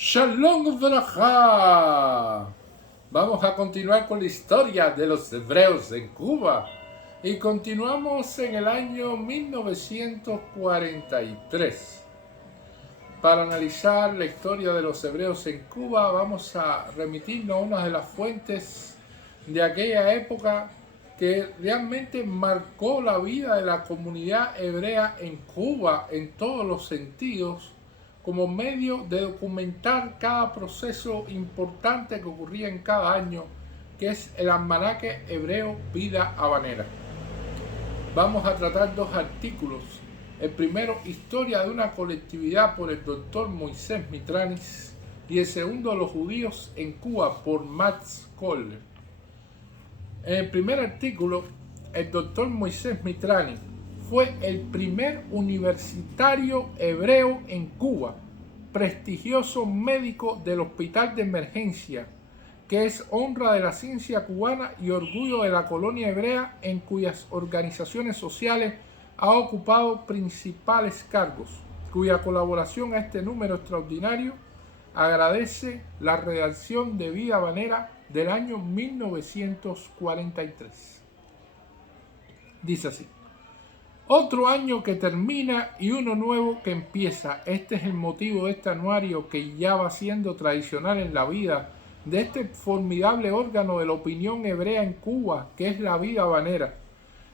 Shalom Uvracha. Vamos a continuar con la historia de los hebreos en Cuba y continuamos en el año 1943. Para analizar la historia de los hebreos en Cuba vamos a remitirnos a una de las fuentes de aquella época que realmente marcó la vida de la comunidad hebrea en Cuba en todos los sentidos, como medio de documentar cada proceso importante que ocurría en cada año, que es el almanaque hebreo Vida Habanera. Vamos a tratar dos artículos. El primero, Historia de una colectividad, por el doctor Moisés Mitranis, y el segundo, Los judíos en Cuba, por Max Kohler. En el primer artículo, el doctor Moisés Mitranis fue el primer universitario hebreo en Cuba, prestigioso médico del Hospital de Emergencia, que es honra de la ciencia cubana y orgullo de la colonia hebrea, en cuyas organizaciones sociales ha ocupado principales cargos, cuya colaboración a este número extraordinario agradece la redacción de Vida Habanera del año 1943. Dice así: otro año que termina y uno nuevo que empieza. Este es el motivo de este anuario que ya va siendo tradicional en la vida de este formidable órgano de la opinión hebrea en Cuba, que es la Vida Habanera.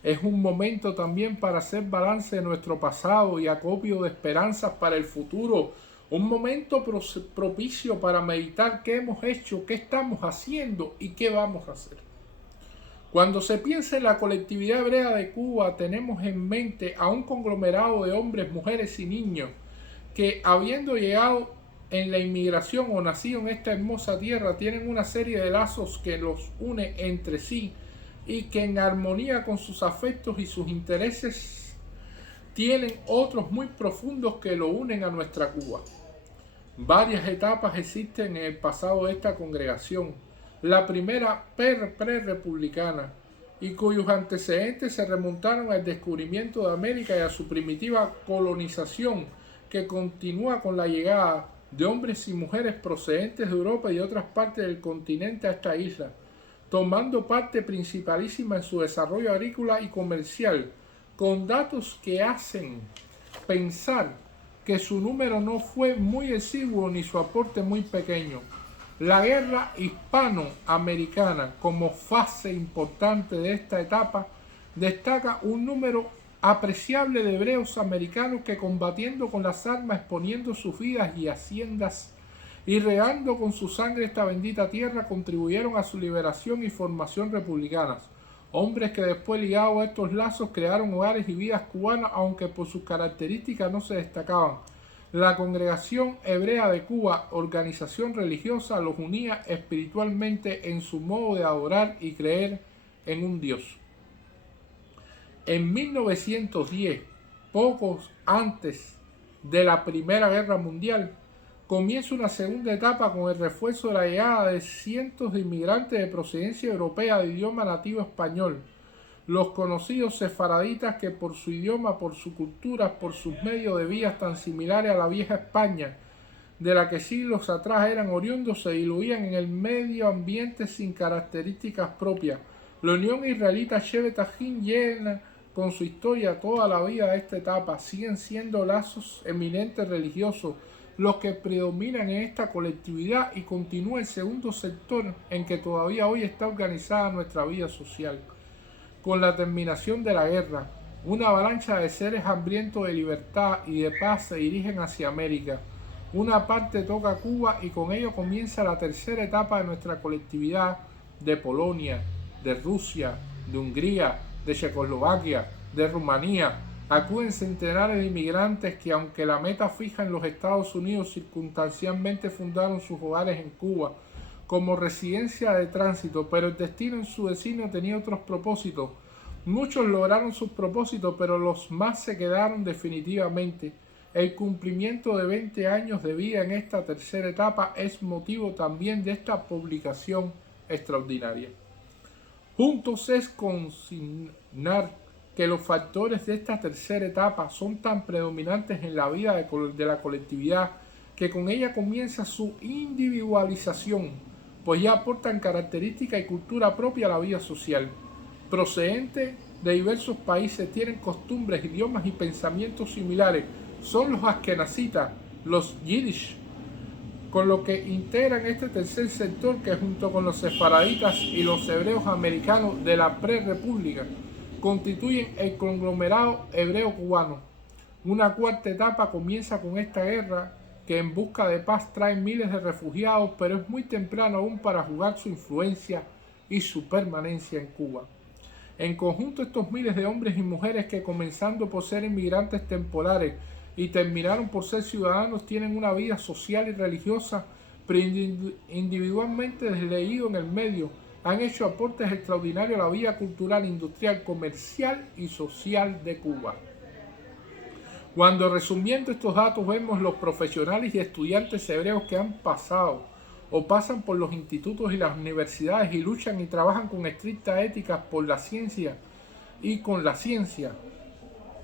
Es un momento también para hacer balance de nuestro pasado y acopio de esperanzas para el futuro. Un momento propicio para meditar qué hemos hecho, qué estamos haciendo y qué vamos a hacer. Cuando se piensa en la colectividad hebrea de Cuba, tenemos en mente a un conglomerado de hombres, mujeres y niños que, habiendo llegado en la inmigración o nacido en esta hermosa tierra, tienen una serie de lazos que los une entre sí y que, en armonía con sus afectos y sus intereses, tienen otros muy profundos que lo unen a nuestra Cuba. Varias etapas existen en el pasado de esta congregación. La primera pre-republicana, y cuyos antecedentes se remontaron al descubrimiento de América y a su primitiva colonización, que continúa con la llegada de hombres y mujeres procedentes de Europa y de otras partes del continente a esta isla, tomando parte principalísima en su desarrollo agrícola y comercial, con datos que hacen pensar que su número no fue muy exiguo ni su aporte muy pequeño. La guerra hispanoamericana, como fase importante de esta etapa, destaca un número apreciable de hebreos americanos que, combatiendo con las armas, exponiendo sus vidas y haciendas y regando con su sangre esta bendita tierra, contribuyeron a su liberación y formación republicanas. Hombres que, después ligados a estos lazos, crearon hogares y vidas cubanas, aunque por sus características no se destacaban. La Congregación Hebrea de Cuba, organización religiosa, los unía espiritualmente en su modo de adorar y creer en un Dios. En 1910, pocos antes de la Primera Guerra Mundial, comienza una segunda etapa con el refuerzo de la llegada de cientos de inmigrantes de procedencia europea de idioma nativo español, los conocidos sefaraditas, que por su idioma, por su cultura, por sus medios de vida tan similares a la vieja España, de la que siglos atrás eran oriundos, se diluían en el medio ambiente sin características propias. La Unión Israelita Shevet Ajim llena con su historia toda la vida de esta etapa. Siguen siendo lazos eminentes religiosos los que predominan en esta colectividad, y continúa el segundo sector en que todavía hoy está organizada nuestra vida social. Con la terminación de la guerra, una avalancha de seres hambrientos de libertad y de paz se dirigen hacia América. Una parte toca Cuba y con ello comienza la tercera etapa de nuestra colectividad, de Polonia, de Rusia, de Hungría, de Checoslovaquia, de Rumanía. Acuden centenares de inmigrantes que, aunque la meta fija en los Estados Unidos, circunstancialmente fundaron sus hogares en Cuba como residencia de tránsito, pero el destino en su destino tenía otros propósitos. Muchos lograron sus propósitos, pero los más se quedaron definitivamente. El cumplimiento de 20 años de vida en esta tercera etapa es motivo también de esta publicación extraordinaria. Juntos es consignar que los factores de esta tercera etapa son tan predominantes en la vida de la colectividad que con ella comienza su individualización, pues ya aportan características y cultura propia a la vida social. Procedentes de diversos países, tienen costumbres, idiomas y pensamientos similares. Son los askenazitas, los yiddish, con lo que integran este tercer sector que junto con los sefaraditas y los hebreos americanos de la pre-república constituyen el conglomerado hebreo cubano. Una cuarta etapa comienza con esta guerra que en busca de paz trae miles de refugiados, pero es muy temprano aún para jugar su influencia y su permanencia en Cuba. En conjunto, estos miles de hombres y mujeres que, comenzando por ser inmigrantes temporales y terminaron por ser ciudadanos, tienen una vida social y religiosa, pero individualmente desleído en el medio, han hecho aportes extraordinarios a la vida cultural, industrial, comercial y social de Cuba. Cuando resumiendo estos datos vemos los profesionales y estudiantes hebreos que han pasado o pasan por los institutos y las universidades y luchan y trabajan con estricta ética por la ciencia y con la ciencia.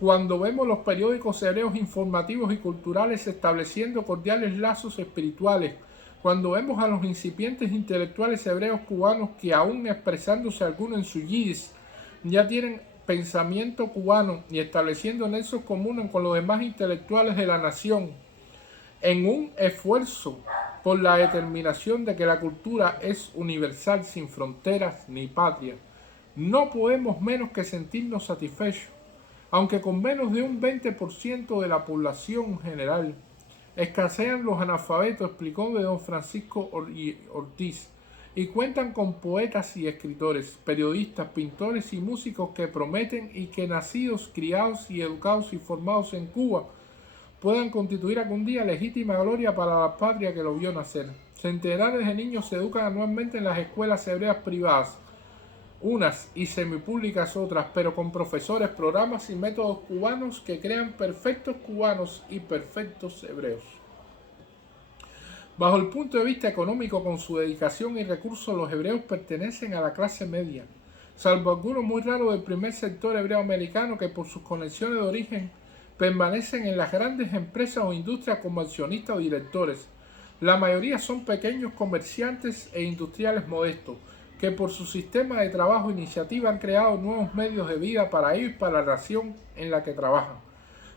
Cuando vemos los periódicos hebreos informativos y culturales estableciendo cordiales lazos espirituales, cuando vemos a los incipientes intelectuales hebreos cubanos que, aún expresándose algunos en su yiddish, ya tienen pensamiento cubano y estableciendo nexos comunes con los demás intelectuales de la nación, en un esfuerzo por la determinación de que la cultura es universal, sin fronteras ni patria, no podemos menos que sentirnos satisfechos, aunque con menos de un 20% de la población general. Escasean los analfabetos, explicó de don Francisco Ortiz, y cuentan con poetas y escritores, periodistas, pintores y músicos que prometen y que, nacidos, criados y educados y formados en Cuba, puedan constituir algún día legítima gloria para la patria que lo vio nacer. Centenares de niños se educan anualmente en las escuelas hebreas privadas, unas y semipúblicas otras, pero con profesores, programas y métodos cubanos que crean perfectos cubanos y perfectos hebreos. Bajo el punto de vista económico, con su dedicación y recursos, los hebreos pertenecen a la clase media, salvo algunos muy raros del primer sector hebreo americano que por sus conexiones de origen permanecen en las grandes empresas o industrias como accionistas o directores. La mayoría son pequeños comerciantes e industriales modestos, que por su sistema de trabajo e iniciativa han creado nuevos medios de vida para ellos y para la nación en la que trabajan.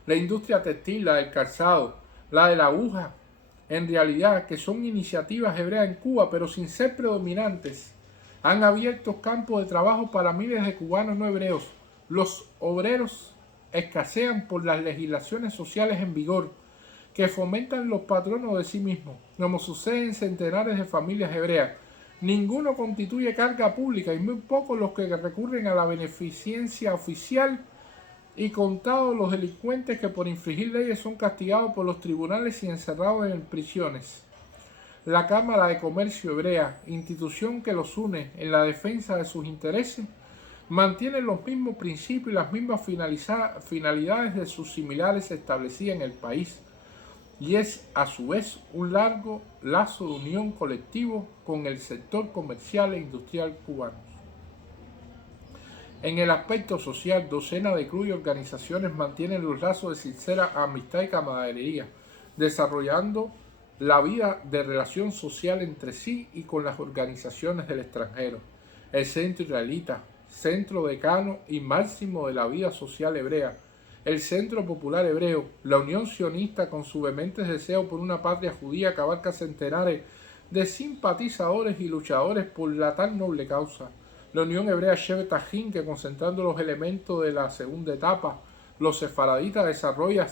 La industria textil, la del calzado, la de la aguja, en realidad, que son iniciativas hebreas en Cuba, pero sin ser predominantes, han abierto campos de trabajo para miles de cubanos no hebreos. Los obreros escasean por las legislaciones sociales en vigor, que fomentan los patronos de sí mismos, como sucede en centenares de familias hebreas. Ninguno constituye carga pública y muy pocos los que recurren a la beneficencia oficial, y contados los delincuentes que por infringir leyes son castigados por los tribunales y encerrados en prisiones. La Cámara de Comercio Hebrea, institución que los une en la defensa de sus intereses, mantiene los mismos principios y las mismas finalidades de sus similares establecidas en el país, y es a su vez un largo lazo de unión colectivo con el sector comercial e industrial cubano. En el aspecto social, docenas de clubes y organizaciones mantienen los lazos de sincera amistad y camaradería, desarrollando la vida de relación social entre sí y con las organizaciones del extranjero. El Centro Israelita, centro decano y máximo de la vida social hebrea, el Centro Popular Hebreo, la Unión Sionista con su vehemente deseo por una patria judía que abarca centenares de simpatizadores y luchadores por la tan noble causa, la Unión Hebrea Shevet Ajim, que concentrando los elementos de la segunda etapa, los sefaraditas, desarrollan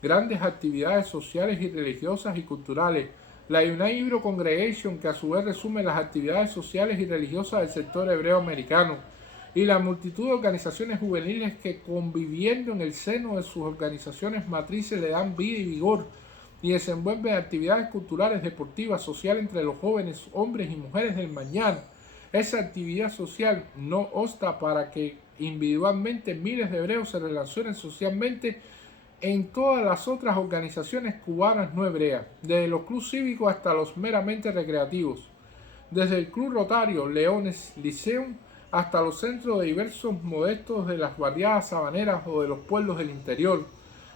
grandes actividades sociales y religiosas y culturales, la United Hebrew Congregation, que a su vez resume las actividades sociales y religiosas del sector hebreo americano, y la multitud de organizaciones juveniles que, conviviendo en el seno de sus organizaciones matrices, le dan vida y vigor y desenvuelven actividades culturales, deportivas, sociales entre los jóvenes, hombres y mujeres del mañana. Esa actividad social no obsta para que individualmente miles de hebreos se relacionen socialmente en todas las otras organizaciones cubanas no hebreas, desde los clubes cívicos hasta los meramente recreativos, desde el Club Rotario, Leones, Liceum, hasta los centros de diversos modestos de las barriadas sabaneras o de los pueblos del interior,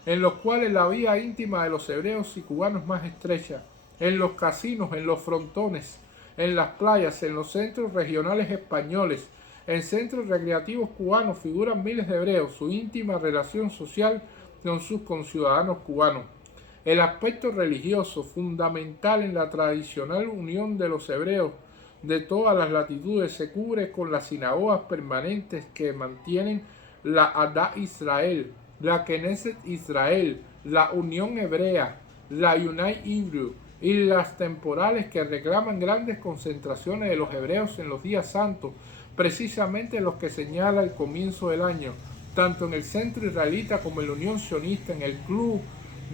en los cuales la vida íntima de los hebreos y cubanos más estrecha, en los casinos, en los frontones, en las playas, en los centros regionales españoles, en centros recreativos cubanos figuran miles de hebreos, su íntima relación social con sus conciudadanos cubanos. El aspecto religioso, fundamental en la tradicional unión de los hebreos de todas las latitudes, se cubre con las sinagogas permanentes que mantienen la Hadá Israel, la Knesset Israel, la Unión Hebrea, la Unai Hebrew y las temporales que reclaman grandes concentraciones de los hebreos en los días santos, precisamente los que señala el comienzo del año, tanto en el centro israelita como en la Unión Sionista, en el Club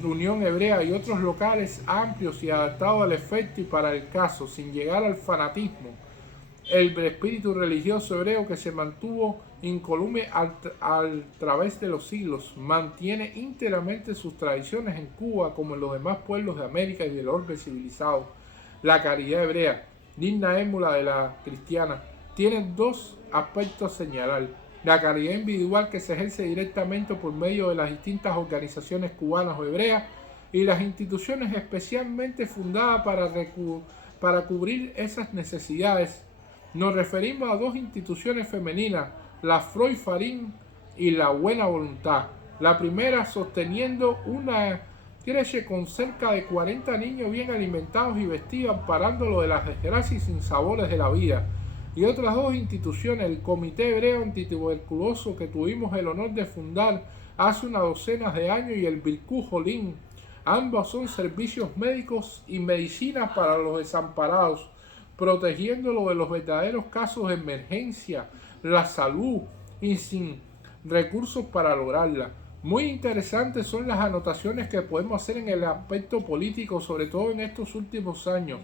de Unión Hebrea y otros locales amplios y adaptados al efecto y para el caso, sin llegar al fanatismo. El espíritu religioso hebreo que se mantuvo incolume a través de los siglos mantiene íntegramente sus tradiciones en Cuba como en los demás pueblos de América y del orbe civilizado. La caridad hebrea, digna émula de la cristiana, tiene dos aspectos a señalar: la caridad individual que se ejerce directamente por medio de las distintas organizaciones cubanas o hebreas y las instituciones especialmente fundadas para cubrir esas necesidades. Nos referimos a dos instituciones femeninas, la Freud Farín y la Buena Voluntad. La primera sosteniendo una creche con cerca de 40 niños bien alimentados y vestidos, amparándolo de las desgracias y sinsabores de la vida. Y otras dos instituciones, el Comité Hebreo Antituberculoso que tuvimos el honor de fundar hace unas docenas de años y el Birkut Jolín. Ambos son servicios médicos y medicinas para los desamparados, protegiéndolo de los verdaderos casos de emergencia, la salud y sin recursos para lograrla. Muy interesantes son las anotaciones que podemos hacer en el aspecto político, sobre todo en estos últimos años.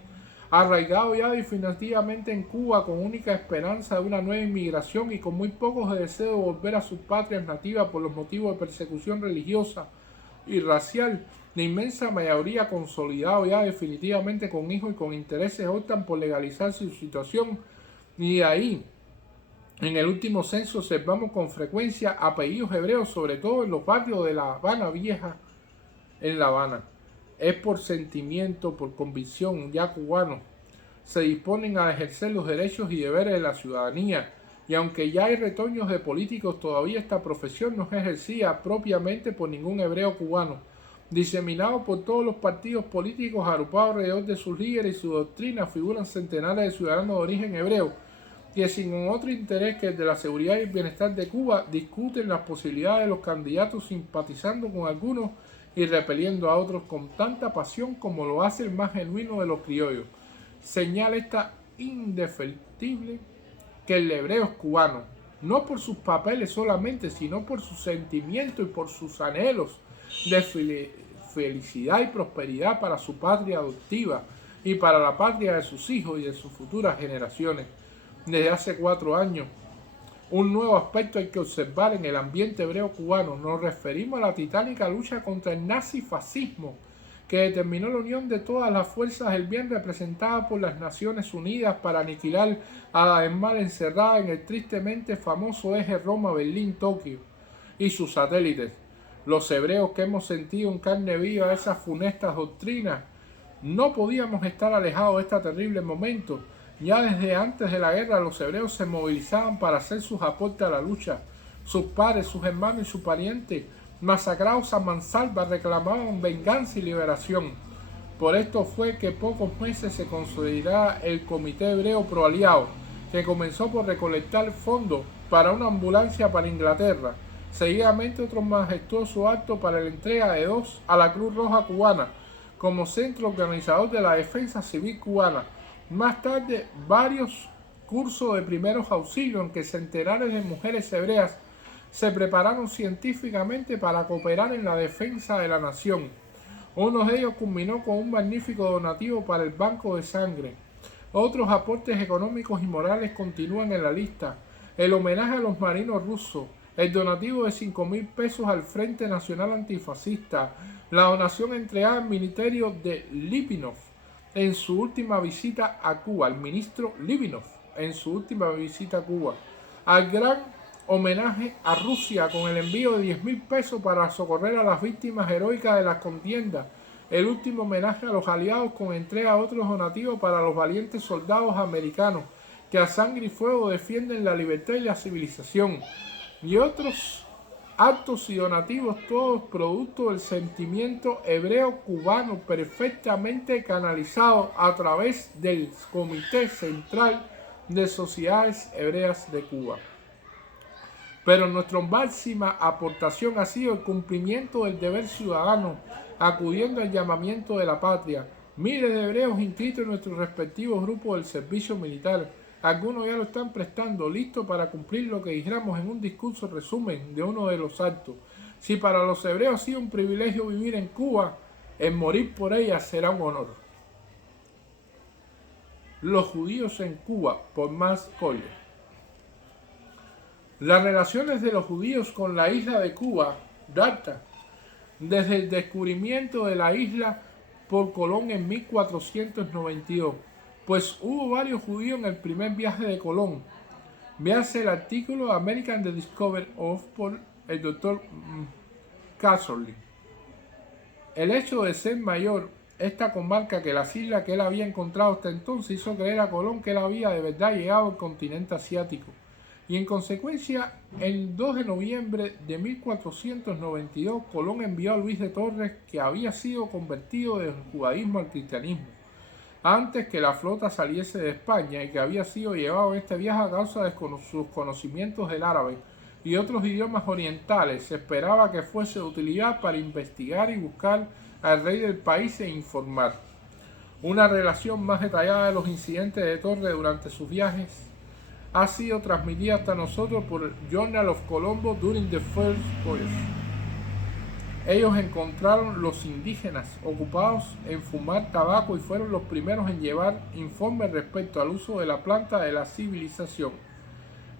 Arraigado ya definitivamente en Cuba con única esperanza de una nueva inmigración y con muy pocos de deseo de volver a sus patrias nativas por los motivos de persecución religiosa y racial, la inmensa mayoría consolidado ya definitivamente con hijos y con intereses optan por legalizar su situación, y ahí en el último censo observamos con frecuencia apellidos hebreos, sobre todo en los barrios de La Habana Vieja, en La Habana. Es por sentimiento, por convicción, ya cubanos se disponen a ejercer los derechos y deberes de la ciudadanía, y aunque ya hay retoños de políticos, todavía esta profesión no es ejercida propiamente por ningún hebreo cubano. Diseminado por todos los partidos políticos agrupados alrededor de sus líderes y su doctrina, figuran centenares de ciudadanos de origen hebreo que sin otro interés que el de la seguridad y el bienestar de Cuba discuten las posibilidades de los candidatos, simpatizando con algunos y repeliendo a otros con tanta pasión como lo hace el más genuino de los criollos. Señala esta indefectible que el hebreo es cubano, no por sus papeles solamente, sino por sus sentimientos y por sus anhelos de felicidad y prosperidad para su patria adoptiva y para la patria de sus hijos y de sus futuras generaciones. Desde hace 4 años, un nuevo aspecto hay que observar en el ambiente hebreo cubano. Nos referimos a la titánica lucha contra el nazifascismo, que determinó la unión de todas las fuerzas del bien representadas por las Naciones Unidas para aniquilar a la desmal encerrada en el tristemente famoso eje Roma-Berlín-Tokio y sus satélites. Los hebreos que hemos sentido en carne viva esas funestas doctrinas no podíamos estar alejados de este terrible momento. Ya desde antes de la guerra los hebreos se movilizaban para hacer sus aportes a la lucha. Sus padres, sus hermanos y sus parientes, masacrados a mansalva, reclamaban venganza y liberación. Por esto fue que pocos meses se consolidara el Comité Hebreo Pro Aliado, que comenzó por recolectar fondos para una ambulancia para Inglaterra, seguidamente otro majestuoso acto para la entrega de 2 a la Cruz Roja Cubana, como centro organizador de la defensa civil cubana. Más tarde, varios cursos de primeros auxilios en que centenares de mujeres hebreas se prepararon científicamente para cooperar en la defensa de la nación. Uno de ellos culminó con un magnífico donativo para el Banco de Sangre. Otros aportes económicos y morales continúan en la lista: el homenaje a los marinos rusos, el donativo de 5.000 pesos al Frente Nacional Antifascista, la donación entregada al ministerio de Livinov en su última visita a Cuba, al ministro Livinov en su última visita a Cuba, al gran homenaje a Rusia con el envío de 10.000 pesos para socorrer a las víctimas heroicas de las contiendas. El último homenaje a los aliados con entrega de otros donativos para los valientes soldados americanos que a sangre y fuego defienden la libertad y la civilización. Y otros actos y donativos, todos producto del sentimiento hebreo cubano perfectamente canalizado a través del Comité Central de Sociedades Hebreas de Cuba. Pero nuestra máxima aportación ha sido el cumplimiento del deber ciudadano, acudiendo al llamamiento de la patria. Miles de hebreos inscritos en nuestros respectivos grupos del servicio militar. Algunos ya lo están prestando, listo para cumplir lo que dijéramos en un discurso resumen de uno de los actos. Si para los hebreos ha sido un privilegio vivir en Cuba, el morir por ella será un honor. Los judíos en Cuba, por Max Kohler. Las relaciones de los judíos con la isla de Cuba datan desde el descubrimiento de la isla por Colón en 1492, pues hubo varios judíos en el primer viaje de Colón. Véase el artículo American The Discovery of por el Dr. Casserly. El hecho de ser mayor esta comarca que las islas que él había encontrado hasta entonces hizo creer a Colón que él había de verdad llegado al continente asiático. Y en consecuencia, el 2 de noviembre de 1492, Colón envió a Luis de Torres, que había sido convertido del judaísmo al cristianismo, antes que la flota saliese de España y que había sido llevado en este viaje a causa de sus conocimientos del árabe y otros idiomas orientales. Se esperaba que fuese de utilidad para investigar y buscar al rey del país e informar. Una relación más detallada de los incidentes de Torres durante sus viajes ha sido transmitida hasta nosotros por el Journal of Colombo during the first voyage. Ellos encontraron los indígenas ocupados en fumar tabaco y fueron los primeros en llevar informes respecto al uso de la planta de la civilización.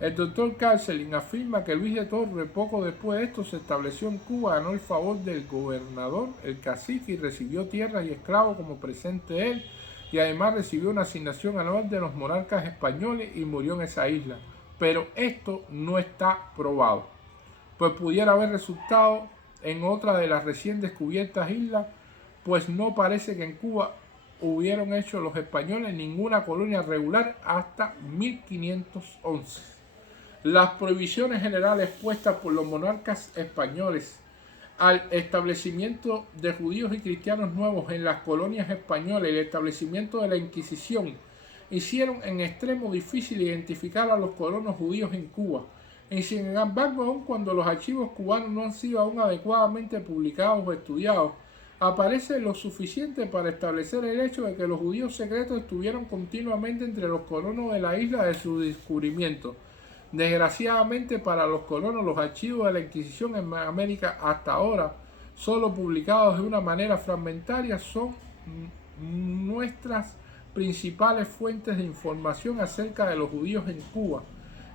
El doctor Casselin afirma que Luis de Torres, poco después de esto, se estableció en Cuba, ganó el favor del gobernador, el cacique, y recibió tierras y esclavos como presente de él, y además recibió una asignación anual de los monarcas españoles y murió en esa isla. Pero esto no está probado, pues pudiera haber resultado en otra de las recién descubiertas islas, pues no parece que en Cuba hubieron hecho los españoles ninguna colonia regular hasta 1511. Las prohibiciones generales puestas por los monarcas españoles al establecimiento de judíos y cristianos nuevos en las colonias españolas y el establecimiento de la Inquisición hicieron en extremo difícil identificar a los colonos judíos en Cuba. Y sin embargo, aun cuando los archivos cubanos no han sido aún adecuadamente publicados o estudiados, aparece lo suficiente para establecer el hecho de que los judíos secretos estuvieron continuamente entre los colonos de la isla de su descubrimiento. Desgraciadamente para los colonos, los archivos de la Inquisición en América hasta ahora, solo publicados de una manera fragmentaria, son nuestras principales fuentes de información acerca de los judíos en Cuba.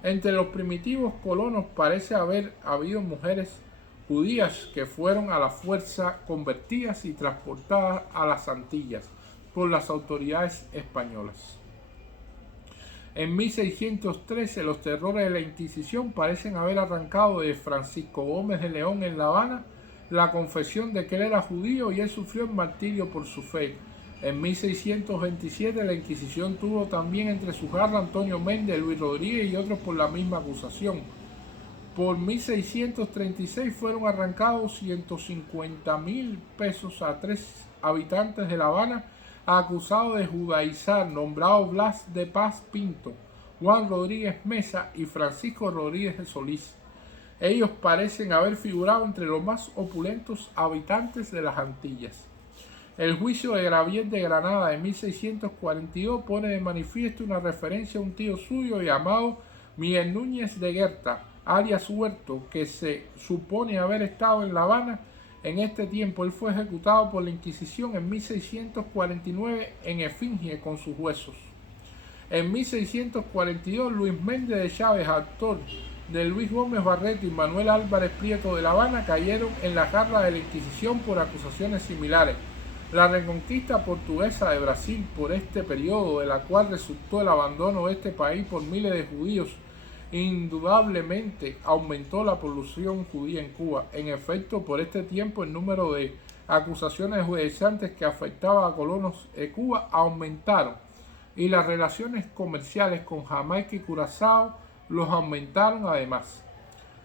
Entre los primitivos colonos parece haber habido mujeres judías que fueron a la fuerza convertidas y transportadas a las Antillas por las autoridades españolas. En 1613 los terrores de la Inquisición parecen haber arrancado de Francisco Gómez de León en La Habana la confesión de que él era judío y él sufrió el martirio por su fe. En 1627 la Inquisición tuvo también entre sus garras Antonio Méndez, Luis Rodríguez y otros por la misma acusación. Por 1636 fueron arrancados 150.000 pesos a 3 habitantes de La Habana acusados de judaizar, nombrados Blas de Paz Pinto, Juan Rodríguez Mesa y Francisco Rodríguez de Solís. Ellos parecen haber figurado entre los más opulentos habitantes de las Antillas. El juicio de Gravier de Granada de 1642 pone de manifiesto una referencia a un tío suyo llamado Miguel Núñez de Guerta, alias Huerto, que se supone haber estado en La Habana en este tiempo. Él fue ejecutado por la Inquisición en 1649 en efigie con sus huesos. En 1642 Luis Méndez de Chávez, actor de Luis Gómez Barreto y Manuel Álvarez Prieto de La Habana, cayeron en la garra de la Inquisición por acusaciones similares. La reconquista portuguesa de Brasil por este periodo, de la cual resultó el abandono de este país por miles de judíos, indudablemente aumentó la población judía en Cuba. En efecto, por este tiempo el número de acusaciones judaizantes que afectaba a colonos de Cuba aumentaron y las relaciones comerciales con Jamaica y Curazao los aumentaron además.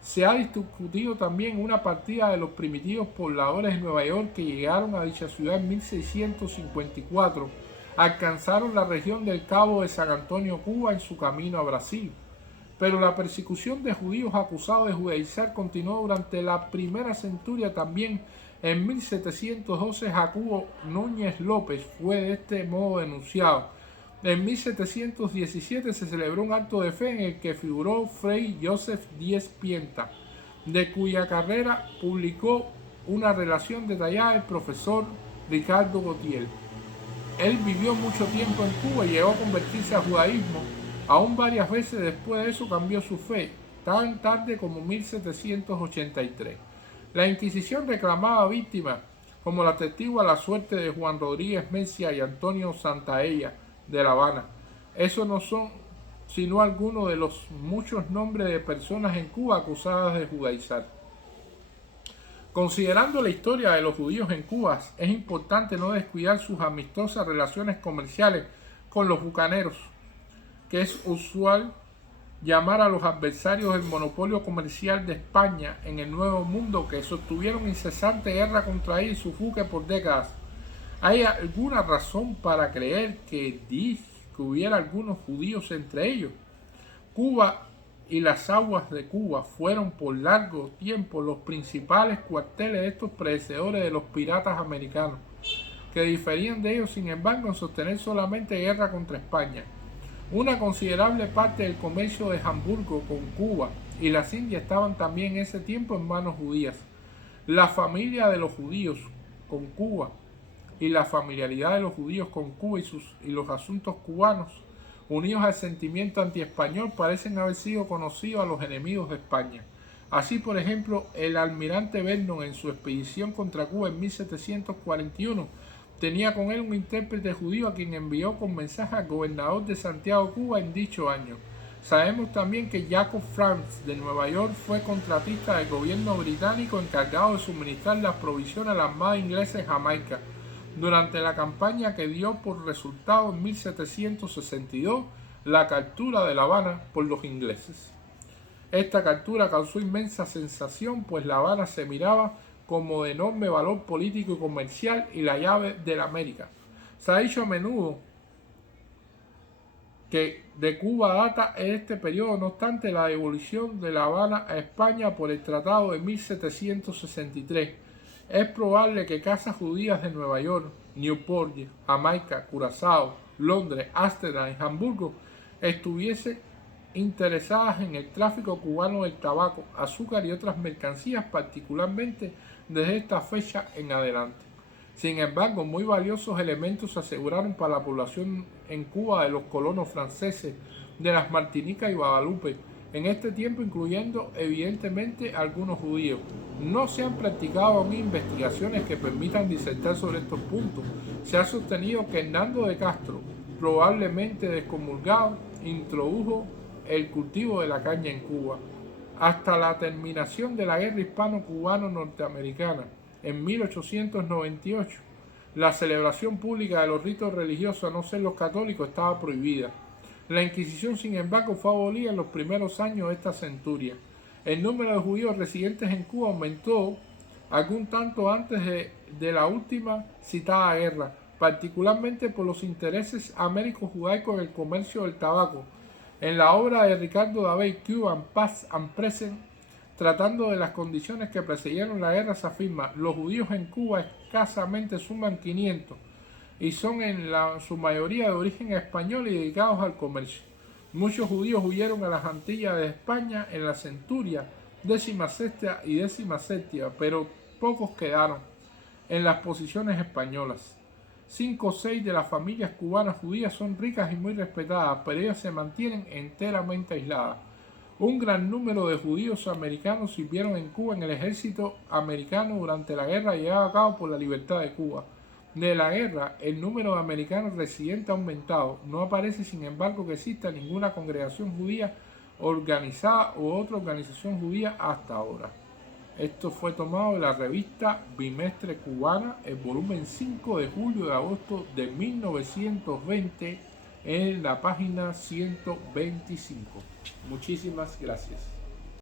Se ha discutido también una partida de los primitivos pobladores de Nueva York que llegaron a dicha ciudad en 1654, alcanzaron la región del Cabo de San Antonio, Cuba, en su camino a Brasil. Pero la persecución de judíos acusados de judaizar continuó durante la primera centuria también. En 1712 Jacobo Núñez López fue de este modo denunciado. En 1717 se celebró un acto de fe en el que figuró Fray Joseph Díez Pienta, de cuya carrera publicó una relación detallada el profesor Ricardo Gautier. Él vivió mucho tiempo en Cuba y llegó a convertirse al judaísmo. Aún varias veces después de eso cambió su fe, tan tarde como 1783. La Inquisición reclamaba víctimas, como la atestigua la suerte de Juan Rodríguez Mencia y Antonio Santaella de La Habana. Esos no son sino algunos de los muchos nombres de personas en Cuba acusadas de judaizar. Considerando la historia de los judíos en Cuba, es importante no descuidar sus amistosas relaciones comerciales con los bucaneros, que es usual llamar a los adversarios del monopolio comercial de España en el Nuevo Mundo, que sostuvieron incesante guerra contra ellos y sus buques por décadas. ¿Hay alguna razón para creer que hubiera algunos judíos entre ellos? Cuba y las aguas de Cuba fueron por largo tiempo los principales cuarteles de estos predecesores de los piratas americanos, que diferían de ellos sin embargo en sostener solamente guerra contra España. Una considerable parte del comercio de Hamburgo con Cuba y las Indias estaban también en ese tiempo en manos judías. La familia de los judíos con Cuba y la familiaridad de los judíos con Cuba y los asuntos cubanos, unidos al sentimiento antiespañol, parecen haber sido conocidos a los enemigos de España. Así, por ejemplo, el almirante Vernon en su expedición contra Cuba en 1741 tenía con él un intérprete judío a quien envió con mensaje al gobernador de Santiago, Cuba, en dicho año. Sabemos también que Jacob Franz de Nueva York fue contratista del gobierno británico encargado de suministrar las provisiones a la armada inglesa en Jamaica durante la campaña que dio por resultado en 1762 la captura de La Habana por los ingleses. Esta captura causó inmensa sensación, pues La Habana se miraba como de enorme valor político y comercial y la llave de la América. Se ha dicho a menudo que de Cuba data este periodo, no obstante la devolución de La Habana a España por el Tratado de 1763. Es probable que casas judías de Nueva York, Newport, Jamaica, Curazao, Londres, Ámsterdam y Hamburgo estuviesen interesadas en el tráfico cubano del tabaco, azúcar y otras mercancías, particularmente desde esta fecha en adelante. Sin embargo, muy valiosos elementos se aseguraron para la población en Cuba de los colonos franceses de las Martinicas y Guadalupe, en este tiempo incluyendo evidentemente algunos judíos. No se han practicado aún investigaciones que permitan disertar sobre estos puntos. Se ha sostenido que Hernando de Castro, probablemente descomulgado, introdujo el cultivo de la caña en Cuba. Hasta la terminación de la guerra hispano-cubano-norteamericana en 1898, la celebración pública de los ritos religiosos, a no ser los católicos, estaba prohibida. La Inquisición, sin embargo, fue abolida en los primeros años de esta centuria. El número de judíos residentes en Cuba aumentó algún tanto antes de la última citada guerra, particularmente por los intereses américo-judaicos en el comercio del tabaco. En la obra de Ricardo David, Cuban Past and Present, tratando de las condiciones que precedieron la guerra, se afirma: los judíos en Cuba escasamente suman 500 y son en su mayoría de origen español y dedicados al comercio. Muchos judíos huyeron a las Antillas de España en la centuria XVI y XVII, pero pocos quedaron en las posiciones españolas. 5 o 6 de las familias cubanas judías son ricas y muy respetadas, pero ellas se mantienen enteramente aisladas. Un gran número de judíos americanos sirvieron en Cuba en el ejército americano durante la guerra llevada a cabo por la libertad de Cuba. De la guerra, el número de americanos residentes ha aumentado. No aparece, sin embargo, que exista ninguna congregación judía organizada u otra organización judía hasta ahora. Esto fue tomado de la revista Bimestre Cubana, el volumen 5 de julio y agosto de 1920, en la página 125. Muchísimas gracias.